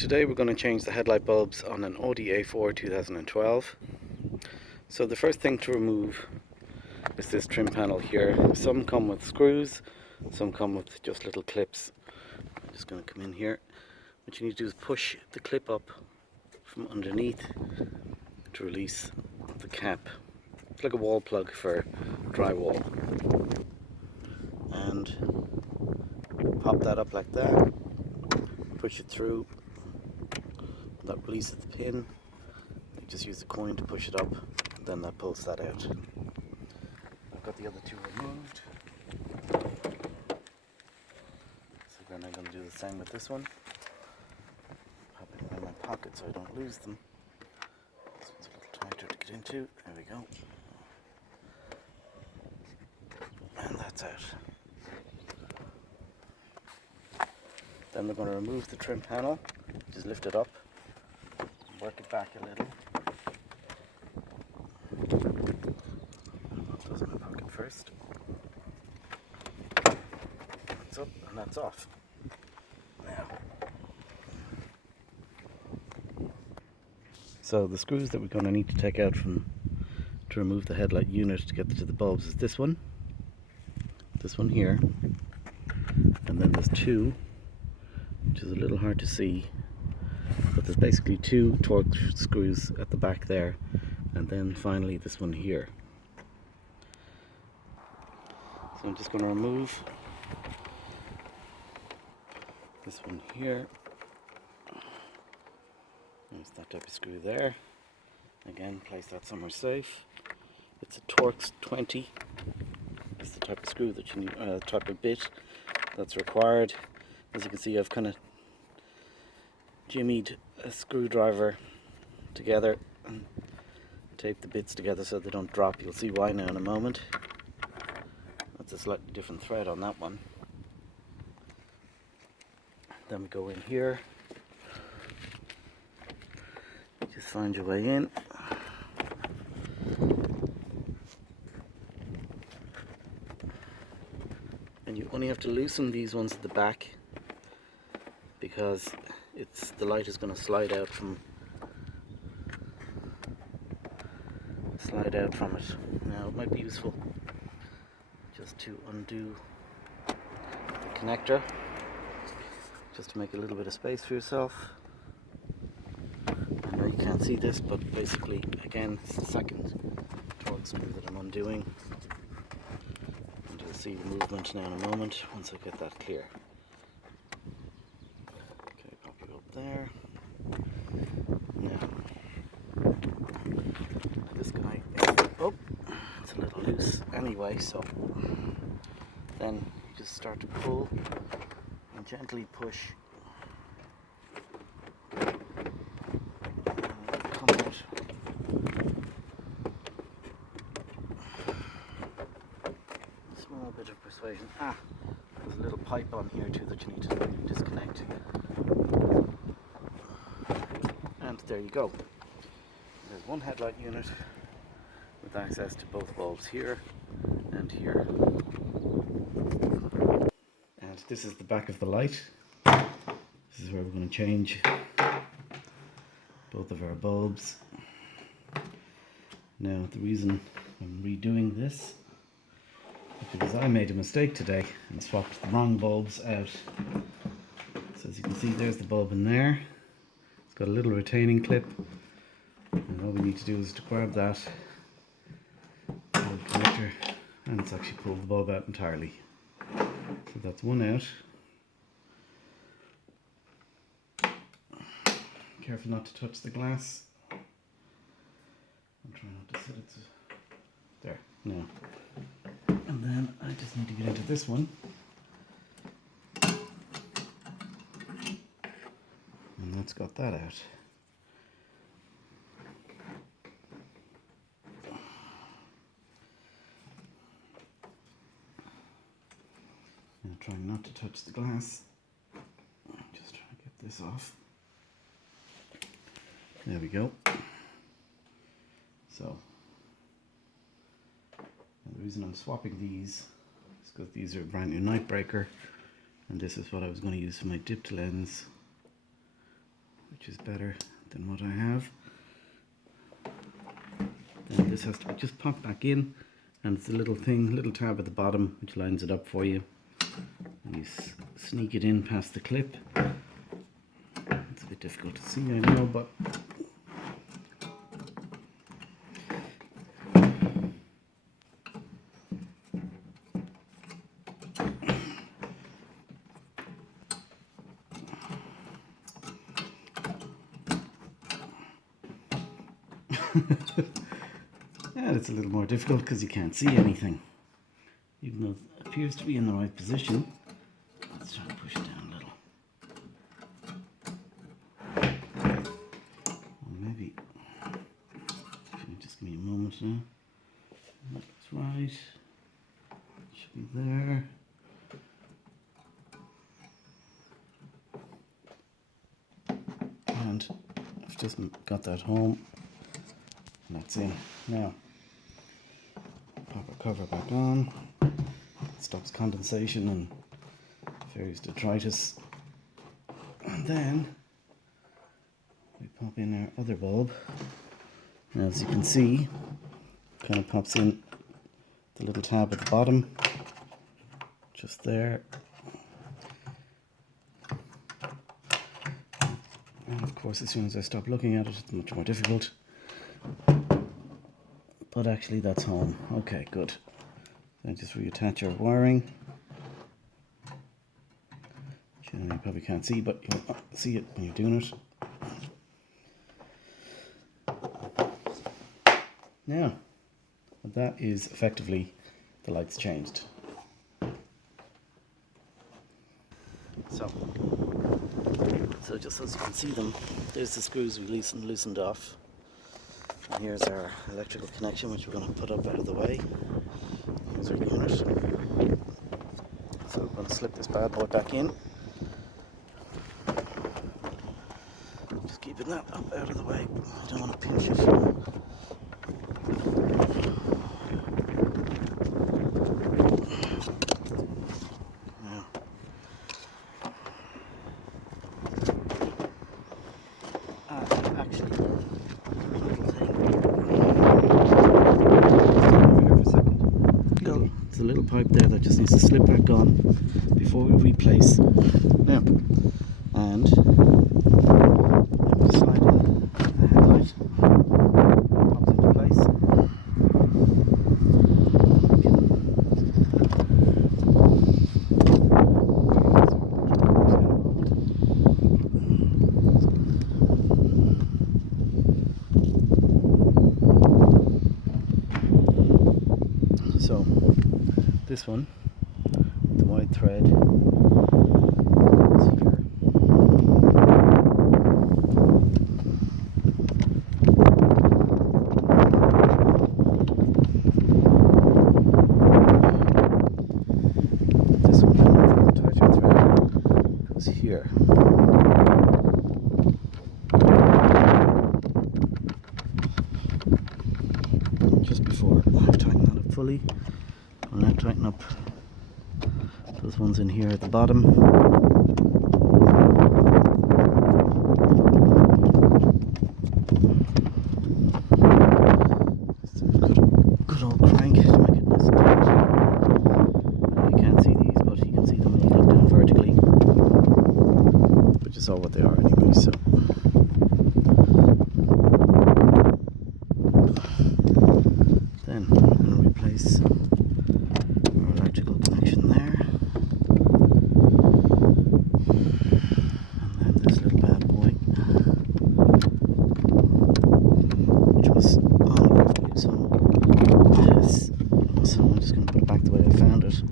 today we're going to change the headlight bulbs on an Audi A4 2012. So the first thing to remove is this trim panel here. Some come with screws, some come with just little clips. I'm just going to come in here. What you need to do is push the clip up from underneath to release the cap. It's like a wall plug for drywall. And pop that up like that. Push it through. That releases the pin. You just use the coin to push it up, and then that pulls that out. I've got the other two removed. So then I'm going to do the same with this one. Pop it in my pocket so I don't lose them. This one's a little tighter to get into. There we go. And that's out. Then we're going to remove the trim panel. Just lift it up. Work it back a little. Put those in my pocket first. That's up and that's off. Now, so the screws that we're going to need to take out to remove the headlight unit to get to the bulbs is this one here, and then there's two, which is a little hard to see. But there's basically two torque screws at the back there, and then finally this one here. So I'm just going to remove this one here. There's that type of screw there. Again, place that somewhere safe. It's a Torx 20. It's the type of screw that you need, type of bit that's required. As you can see, I've kind of jimmied a screwdriver together and tape the bits together so they don't drop. You'll see why now in a moment. That's a slightly different thread on that one. Then we go in here. Just find your way in. And you only have to loosen these ones at the back, because the light is going to slide out from it. Now it might be useful just to undo the connector, just to make a little bit of space for yourself. I know you can't see this, but basically, again, it's the second torque screw that I'm undoing. And you'll see the movement now in a moment once I get that clear. Okay, pop it up there. Now, this guy it's a little loose anyway, so then you just start to pull and gently push. Come out. Small bit of persuasion. There's a little pipe on here too that you need to disconnect. And there you go. There's one headlight unit with access to both bulbs here and here. And this is the back of the light. This is where we're going to change both of our bulbs. Now the reason I'm redoing this is because I made a mistake today and swapped the wrong bulbs out. So as you can see, there's the bulb in there. It's got a little retaining clip, and all we need to do is to grab that connector, and it's actually pulled the bulb out entirely. So that's one out. Careful not to touch the glass. I'm trying not to set it to there. No. And then I just need to get into this one. And that's got that out. Now trying not to touch the glass. Just trying to get this off. There we go. So, the reason I'm swapping these is because these are a brand new night breaker, and this is what I was going to use for my dipped lens which is better than what I have. Then this has to be just popped back in, and it's a little thing, little tab at the bottom which lines it up for you. And you sneak it in past the clip. It's a bit difficult to see, I know, but and it's a little more difficult because you can't see anything, even though it appears to be in the right position. Let's try and push it down a little. Or maybe, just give me a moment now. That's right. Should be there. And I've just got that home. And that's in. Now, pop our cover back on. It stops condensation and various detritus. And then we pop in our other bulb. And as you can see, it kind of pops in the little tab at the bottom, just there. And of course, as soon as I stop looking at it, it's much more difficult. But actually that's home. Okay, good. Then just reattach our wiring. Which you probably can't see, but you'll see it when you're doing it. Now, that is effectively the lights changed. So just as you can see them, there's the screws we loosened off. And here's our electrical connection, which we're going to put up out of the way. Here's our unit. So we're going to slip this bad boy back in. Just keeping that up out of the way. I don't want to pinch it. A little pipe there that just needs to slip back on before we replace. Now, and we slide in the headlight, pops into place. So this one, the white thread, goes here. This one, the tighter thread, goes here. Just before I tighten that up fully, I'll now tighten up those ones in here at the bottom. Good old crank to make it nice and tight. You can't see these, but you can see them when you look down vertically, which is all what they are anyway. So then I'm going to replace our electrical connection there, and then this little bad boy, which was on use on this, so I'm just going to put it back the way I found it.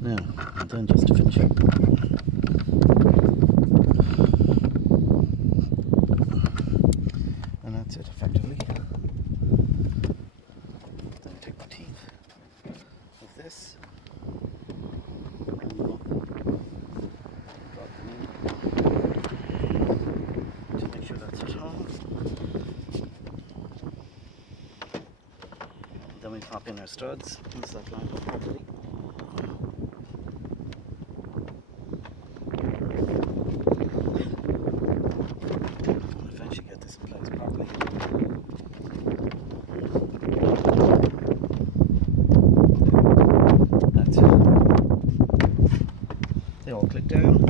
Now, and then just to finish up, and that's it effectively. Then I take the teeth of this, drop them in to make sure that's at home. Then we pop in our studs once that's lined up properly. I'll eventually get this in place properly. That's it. They all click down,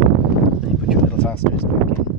then you put your little fasteners back in.